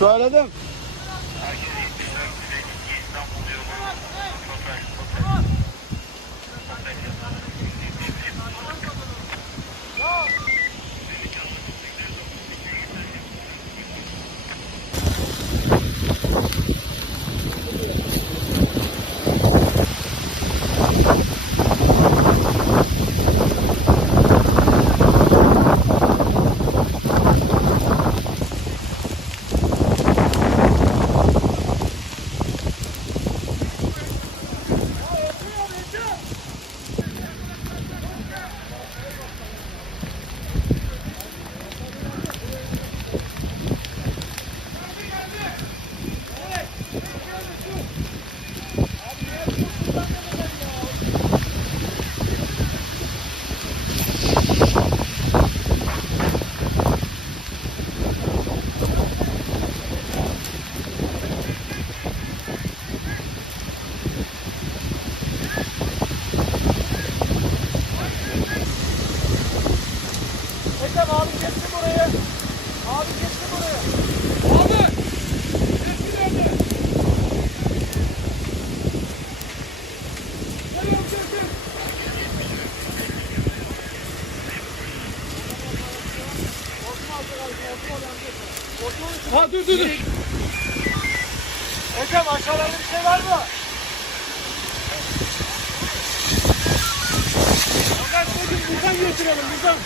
Söyledim. Okay. okay. Ekrem abi kestim orayı. Abi kestim orayı. Abi. Kestim nerede? Geliyorum kestim. Ha dur dur dur. Ekrem aşağılarda bir şey var mı? Buradan götürelim buradan.